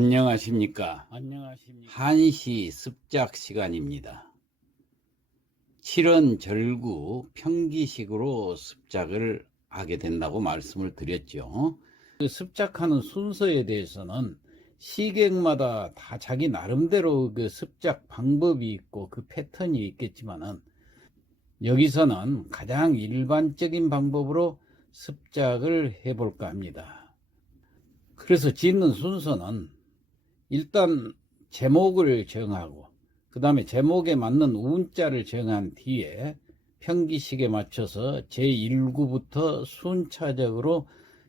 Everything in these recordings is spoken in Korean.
안녕하십니까. 안녕하십니까. 한시 습작 시간입니다. 7원 절구 평기식으로 습작을 하게 된다고 말씀을 드렸죠. 그 습작하는 순서에 대해서는 시객마다 다 자기 나름대로 그 습작 방법이 있고 그 패턴이 있겠지만은 여기서는 가장 일반적인 방법으로 습작을 해볼까 합니다. 그래서 짓는 순서는 일단 제목을 정하고 그 다음에 제목에 맞는 운자를 정한 뒤에 평기식에 맞춰서 제1구부터 순차적으로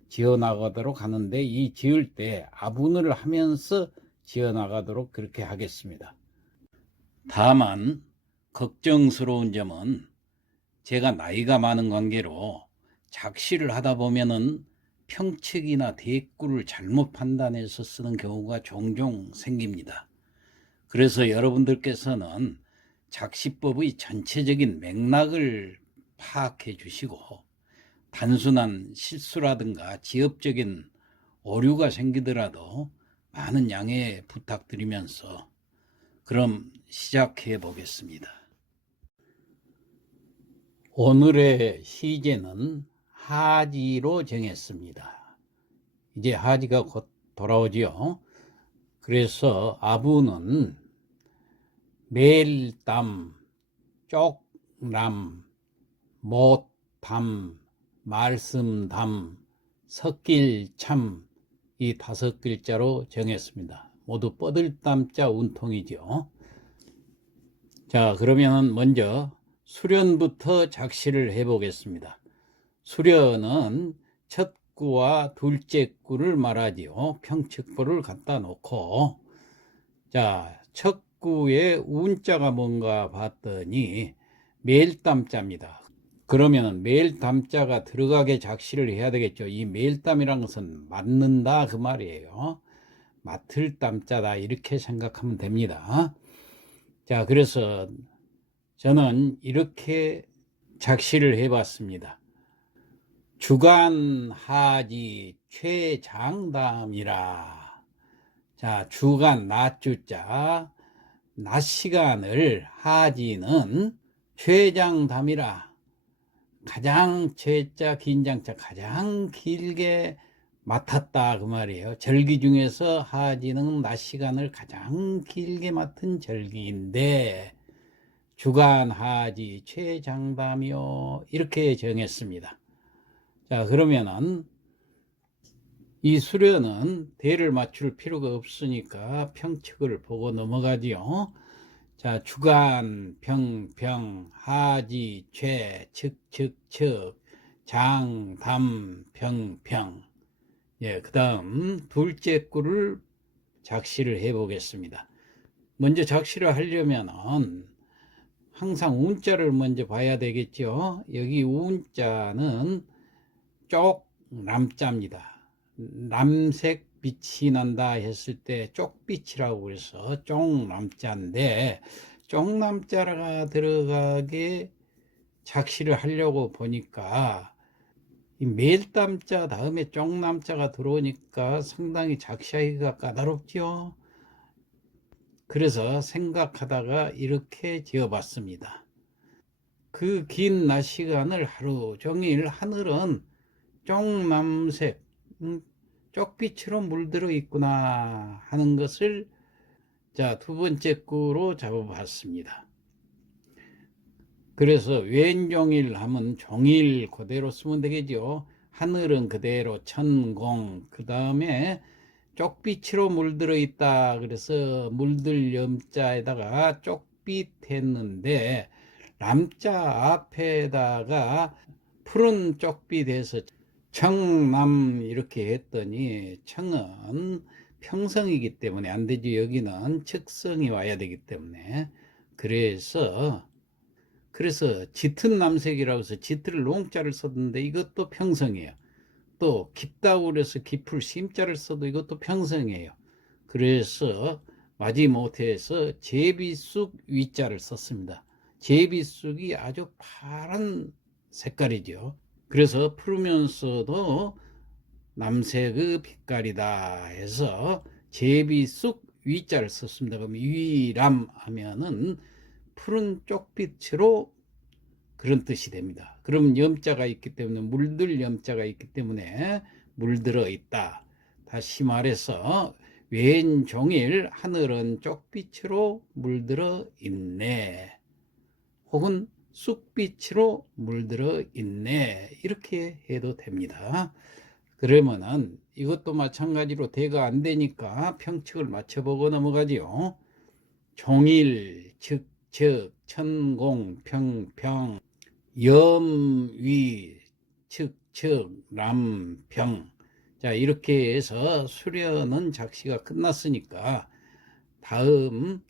지어나가도록 하는데 이 지을 때 아분을 하면서 지어나가도록 그렇게 하겠습니다. 다만 걱정스러운 점은 제가 나이가 많은 관계로 작시를 하다 보면은 평측이나 대꾸를 잘못 판단해서 쓰는 경우가 종종 생깁니다. 그래서 여러분들께서는 작시법의 전체적인 맥락을 파악해 주시고 단순한 실수라든가 지엽적인 오류가 생기더라도 많은 양해 부탁드리면서 그럼 시작해 보겠습니다. 오늘의 시제는 하지로 정했습니다. 이제 하지가 곧 돌아오지요. 그래서 아부는 멜담, 쪽남, 못담, 말씀담, 섞일참 이 다섯 글자로 정했습니다. 모두 뻗을담자 운통이죠. 자, 그러면 먼저 수련부터 작시를 해보겠습니다. 수련은 첫 구와 둘째 구를 말하지요. 평측부를 갖다 놓고 자, 첫 구의 운자가 뭔가 봤더니 매일담자입니다. 그러면 매일담자가 들어가게 작시를 해야 되겠죠. 이 매일담이라는 것은 맞는다 그 말이에요. 맡을 담자다 이렇게 생각하면 됩니다. 자, 그래서 저는 이렇게 작시를 해봤습니다. 주간 하지 최장담이라. 자, 주간 낮주자 낮 시간을 하지는 최장담이라. 가장 최자 긴장자 가장 길게 맡았다 그 말이에요. 절기 중에서 하지는 낮 시간을 가장 길게 맡은 절기인데 주간 하지 최장담이요 이렇게 정했습니다. 자 그러면은 이 수련은 대를 맞출 필요가 없으니까 평측을 보고 넘어가지요. 자 주간 평평 하지 최 측측 측 장담 평평 예, 그 다음 둘째 구를 작시를 해 보겠습니다. 먼저 작시를 하려면은 항상 운자를 먼저 봐야 되겠죠. 여기 운자는 쪽 남자입니다. 남색 빛이 난다 했을 때 쪽빛이라고 그래서 쪽 남자인데 쪽 남자가 들어가게 작시를 하려고 보니까 이 매일담자 다음에 쪽남자가 들어오니까 상당히 작시하기가 까다롭죠. 그래서 생각하다가 이렇게 지어봤습니다. 그 긴 낮 시간을 하루 종일 하늘은 쪽남색, 음, 쪽빛으로 물들어 있구나 하는 것을 자, 두 번째 구로 잡아봤습니다. 그래서 왼종일 하면 종일 그대로 쓰면 되겠죠. 하늘은 그대로 천공, 그 다음에 쪽빛으로 물들어 있다. 그래서 물들 염자에다가 쪽빛 했는데, 남자 앞에다가 푸른 쪽빛 해서 청남 이렇게 했더니, 청은 평성이기 때문에 안 되지. 여기는 측성이 와야 되기 때문에. 그래서 그래서 짙은 남색이라고 해서 짙을 농자를 썼는데 이것도 평성이에요. 또 깊다고 그래서 깊을 심자를 써도 이것도 평성이에요. 그래서 마지못해서 제비쑥 위자를 썼습니다. 제비쑥이 아주 파란 색깔이죠. 그래서 푸르면서도 남색의 빛깔이다 해서 제비 쑥 위자를 썼습니다. 그럼 위람 하면은 푸른 쪽빛으로 그런 뜻이 됩니다. 그럼 염자가 있기 때문에 물들 염자가 있기 때문에 물들어 있다. 다시 말해서 왼종일 하늘은 쪽빛으로 물들어 있네. 혹은 쑥빛으로 물들어 있네. 이렇게 해도 됩니다. 그러면은 이것도 마찬가지로 대가 안 되니까 평칙을 맞춰보고 넘어가지요. 종일, 즉, 즉, 천공, 평, 평, 염, 위, 측, 측, 람, 평. 자, 이렇게 해서 수련은 작시가 끝났으니까 다음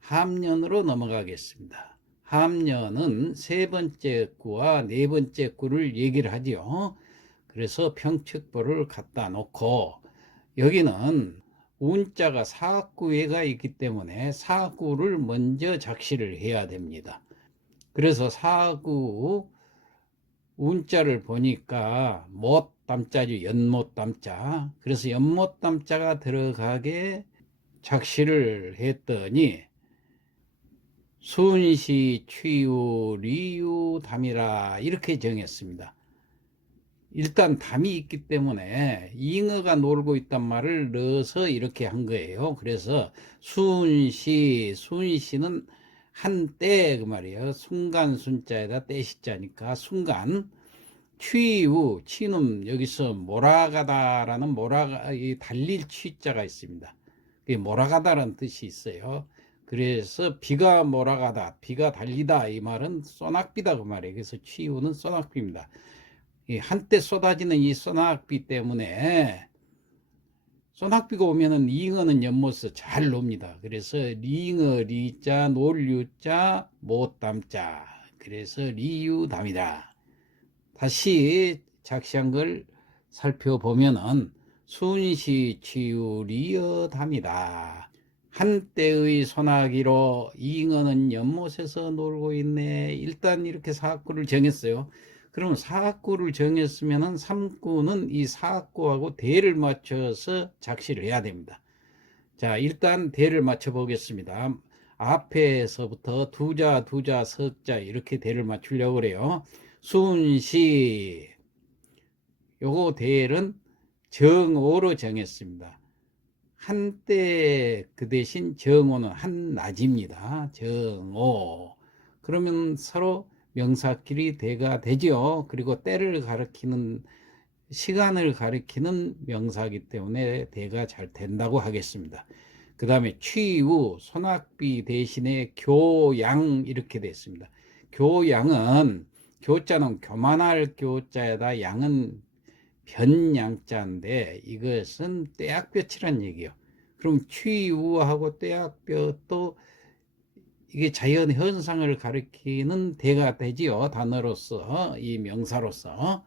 함년으로 넘어가겠습니다. 함년은 세 번째 구와 네 번째 구를 얘기를 하지요. 그래서 평측보를 갖다 놓고 여기는 운자가 사구에가 있기 때문에 사구를 먼저 작시를 해야 됩니다. 그래서 사구 운자를 보니까 못 담자죠. 연못 담자. 그래서 연못 담자가 들어가게 작시를 했더니 순시 취유 리유 담이라 이렇게 정했습니다. 일단 담이 있기 때문에 잉어가 놀고 있단 말을 넣어서 이렇게 한 거예요. 그래서 순시 순시는 한때 그 말이에요. 순간 순자에다 때시자니까 순간 취우 취는 여기서 몰아가다라는 몰아가 이 달릴 취자가 있습니다. 몰아가다라는 뜻이 있어요. 그래서 비가 몰아가다, 비가 달리다 이 말은 소낙비다 그 말이에요. 그래서 취우는 소낙비입니다. 이 한때 쏟아지는 이 소낙비 때문에 소낙비가 오면은 잉어는 연못에서 잘 놉니다. 그래서 리잉어 리자 놀유자 못담자 그래서 리유담이다. 다시 작시한 걸 살펴보면은 순시 치유 리어담이다. 한때의 소나기로 잉어는 연못에서 놀고 있네. 일단 이렇게 사구를 정했어요. 그러면 사구를 정했으면은 삼구는 이 사구하고 대를 맞춰서 작시를 해야 됩니다. 자, 일단 대를 맞춰 보겠습니다. 앞에서부터 두자, 두자, 석자 이렇게 대를 맞추려고 그래요. 순시 요거 대는 정오로 정했습니다. 한때 그 대신 정오는 한낮입니다. 정오. 그러면 서로 명사끼리 대가 되죠. 그리고 때를 가리키는 시간을 가리키는 명사이기 때문에 대가 잘 된다고 하겠습니다. 그 다음에 취우, 소낙비 대신에 교양 이렇게 됐습니다. 교양은 교자는 교만할 교자에다 양은 변양자인데 이것은 떼약볕이란 얘기예요. 그럼 취우하고 떼약볕도 이게 자연 현상을 가리키는 대가 되지요. 단어로서 이 명사로서.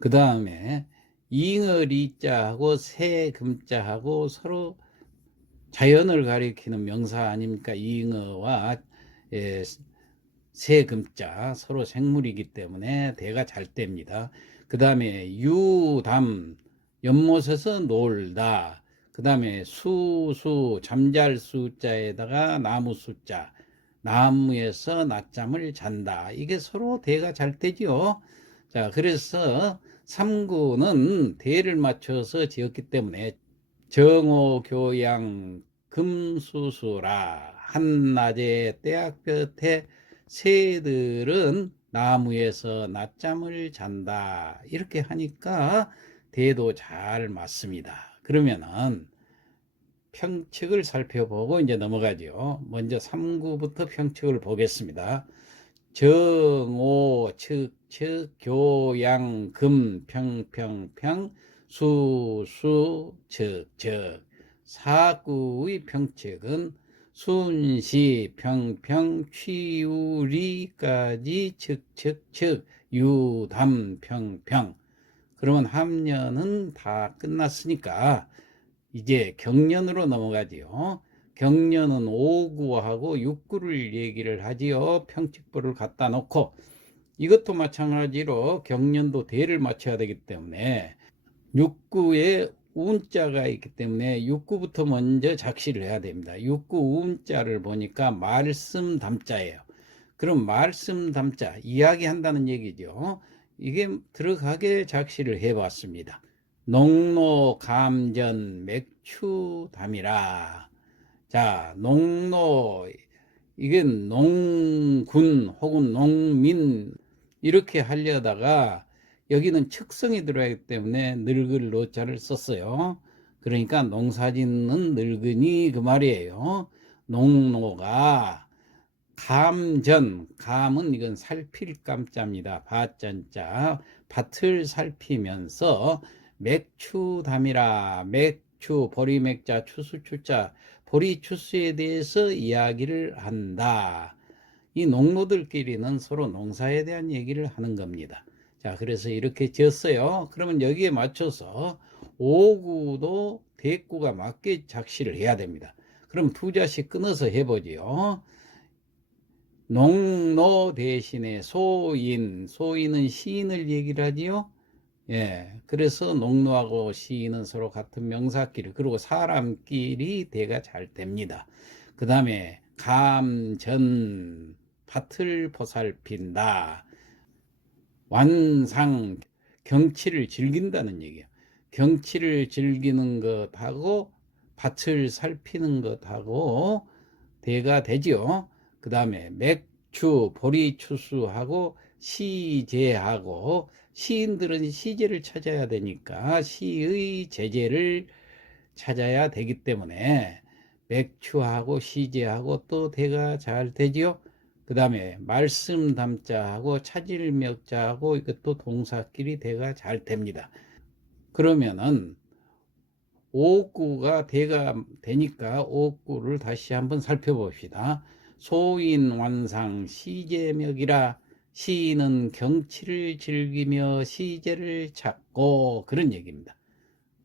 그 다음에 잉어리자하고 새금자하고 서로 자연을 가리키는 명사 아닙니까? 잉어와 예, 새금자 서로 생물이기 때문에 대가 잘 됩니다. 그 다음에 유담 연못에서 놀다. 그 다음에 수수 잠잘 수자에다가 나무 수자 나무에서 낮잠을 잔다. 이게 서로 대가 잘 되죠. 자 그래서 삼구는 대를 맞춰서 지었기 때문에 정오 교양 금수수라 한낮에 때학볕에 새들은 나무에서 낮잠을 잔다. 이렇게 하니까 대도 잘 맞습니다. 그러면은 평칙을 살펴보고 이제 넘어가죠. 먼저 3구부터 평칙을 보겠습니다. 정오, 측, 측, 교양, 금, 평, 평, 평, 수, 수, 측, 측. 사구의 평칙은 순시, 평평, 취우리까지 측측측, 유담, 평평. 그러면 함년은 다 끝났으니까 이제 경년으로 넘어가지요. 경년은 5구하고 6구를 얘기를 하지요. 평칙부를 갖다 놓고 이것도 마찬가지로 경년도 대를 맞춰야 되기 때문에 6구에 운자가 있기 때문에 육구부터 먼저 작시를 해야 됩니다. 육구 운자를 보니까 말씀 담자예요. 그럼 말씀 담자 이야기한다는 얘기죠. 이게 들어가게 작시를 해봤습니다. 농로 감전 맥추 담이라. 자, 농로 이게 농군 혹은 농민 이렇게 하려다가 여기는 측성이 들어가기 때문에 늙을 노자를 썼어요. 그러니까 농사짓는 늙은이 그 말이에요. 농노가 감전, 감은 이건 살필 감자입니다. 밭전자, 밭을 살피면서 맥추담이라 맥추, 보리맥자, 추수추자, 보리추수에 대해서 이야기를 한다. 이 농노들끼리는 서로 농사에 대한 얘기를 하는 겁니다. 자, 그래서 이렇게 지었어요. 그러면 여기에 맞춰서 오구도 대구가 맞게 작시를 해야 됩니다. 그럼 두 자씩 끊어서 해보지요. 농노 대신에 소인, 소인은 시인을 얘기를 하지요. 예, 그래서 농노하고 시인은 서로 같은 명사끼리, 그리고 사람끼리 대가 잘 됩니다. 그 다음에 감전, 밭을 보살핀다. 완상, 경치를 즐긴다는 얘기예요. 경치를 즐기는 것하고 밭을 살피는 것하고 대가 되지요. 그 다음에 맥추, 보리추수하고 시제하고 시인들은 시제를 찾아야 되니까 시의 제제를 찾아야 되기 때문에 맥추하고 시제하고 또 대가 잘 되지요. 그 다음에 말씀 담자하고 차질 명자하고 이것도 동사끼리 대가 잘 됩니다. 그러면은 오구가 대가 되니까 오구를 다시 한번 살펴봅시다. 소인 완상 시제명이라 시인은 경치를 즐기며 시제를 찾고 그런 얘기입니다.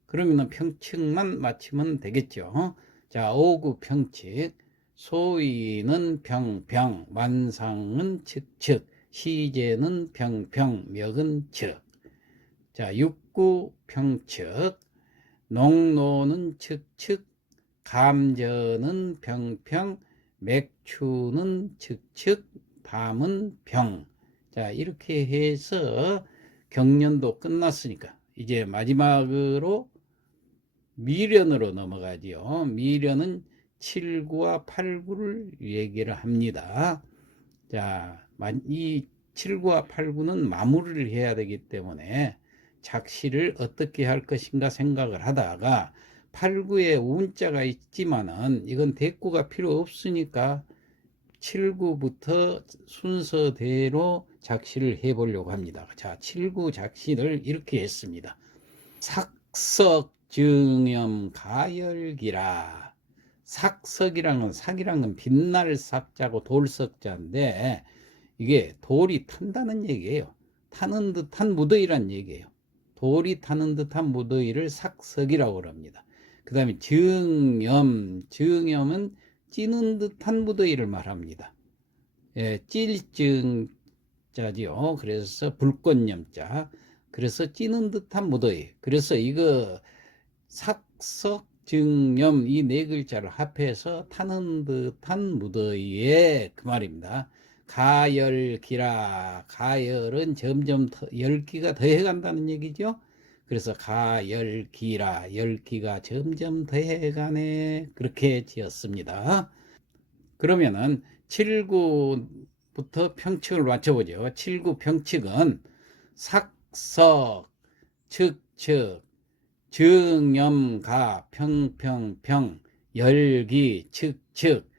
그러면 평칙만 맞추면 되겠죠. 자, 오구 평칙. 소인은 평평, 완상은 측측, 시제는 평평, 멱은 측. 자, 육구 평측. 농노는 측측, 감전은 평평, 맥추는 측측, 담은 평. 자, 이렇게 해서 경년도 끝났으니까 이제 마지막으로 미련으로 넘어가지요. 미련은 7구와 8구를 얘기를 합니다. 자, 이 7구와 8구는 마무리를 해야 되기 때문에 작시를 어떻게 할 것인가 생각을 하다가 8구에 운자가 있지만은 이건 대구가 필요 없으니까 7구부터 순서대로 작시를 해 보려고 합니다. 자, 7구 작시를 이렇게 했습니다. 삭석 증염 가열기라. 삭석이라는 건 삭이라는 건 빛날 삭자고 돌석자인데 이게 돌이 탄다는 얘기예요. 타는 듯한 무더위란 얘기예요. 돌이 타는 듯한 무더위를 삭석이라고 합니다. 그 다음에 증염, 증염은 찌는 듯한 무더위를 말합니다. 예, 찔증자지요. 그래서 불꽃염자. 그래서 찌는 듯한 무더위. 그래서 이거 삭석, 증염 이 네 글자를 합해서 타는 듯한 무더위에 그 말입니다. 가열기라. 가열은 점점 더, 열기가 더해간다는 얘기죠. 그래서 가열기라. 열기가 점점 더해가네. 그렇게 지었습니다. 그러면은 7구부터 평칙을 맞춰보죠. 7구 평칙은 삭석, 측측, 증염가, 평평평, 열기, 측측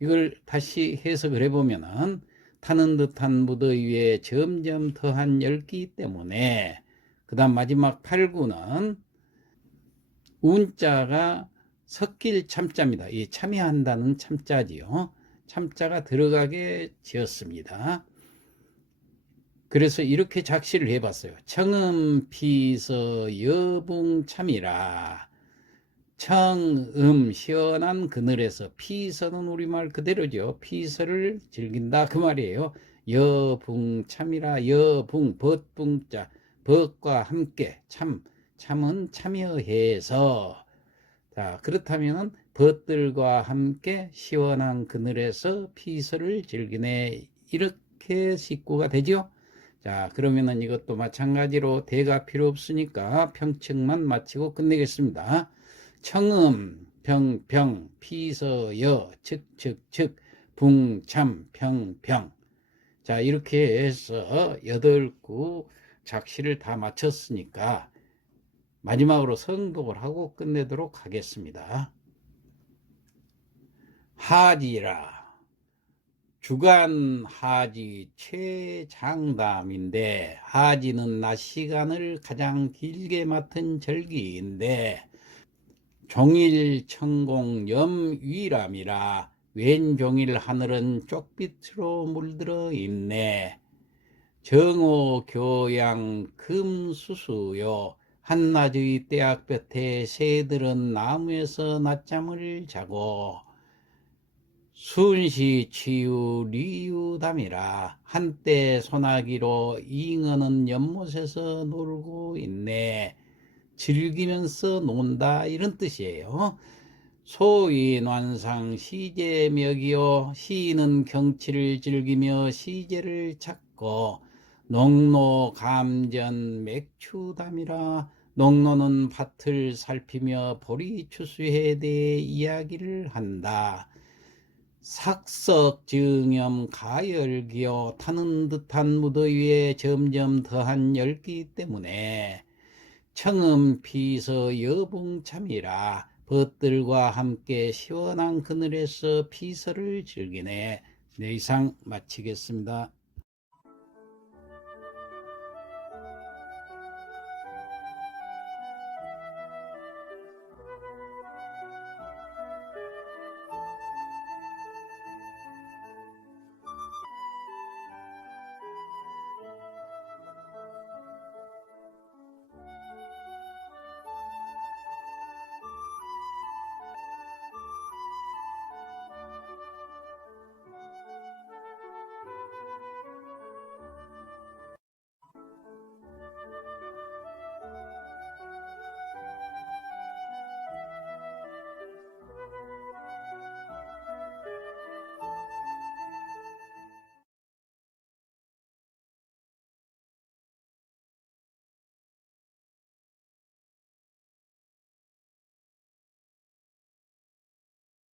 이걸 다시 해석을 해보면은 타는 듯한 무더위에 점점 더한 열기 때문에 그 다음 마지막 8구는 운자가 섞일 참자입니다. 이 참여한다는 참자지요. 참자가 들어가게 지었습니다. 그래서 이렇게 작시를 해봤어요. 청음 피서 여붕 참이라. 청음 시원한 그늘에서 피서는 우리말 그대로죠. 피서를 즐긴다 그 말이에요. 여붕 참이라 여붕 벗붕자 벗과 함께 참 참은 참여해서 자 그렇다면은 벗들과 함께 시원한 그늘에서 피서를 즐기네 이렇게 식구가 되죠. 자 그러면은 이것도 마찬가지로 대가 필요 없으니까 평측만 마치고 끝내겠습니다. 청음 병병 피서여 측측측 붕참 평평 자 이렇게 해서 여덟 구 작시를 다 마쳤으니까 마지막으로 성독을 하고 끝내도록 하겠습니다. 하지라 주간 하지 최장담인데 하지는 낮 시간을 가장 길게 맡은 절기인데 종일 천공 염위람이라 왼종일 하늘은 쪽빛으로 물들어 있네. 정오 교양 금수수요 한낮의 떼약볕에 새들은 나무에서 낮잠을 자고 순시 치유 리유담이라 한때 소나기로 잉어는 연못에서 놀고 있네. 즐기면서 논다 이런 뜻이에요. 소위 난상 시제명이요 시인은 경치를 즐기며 시제를 찾고 농노 감전 맥추담이라 농노는 밭을 살피며 보리 추수에 대해 이야기를 한다. 삭석 증염 가열기요 타는 듯한 무더위에 점점 더한 열기 때문에 청음 피서 여봉참이라 벗들과 함께 시원한 그늘에서 피서를 즐기네. 네 이상 마치겠습니다.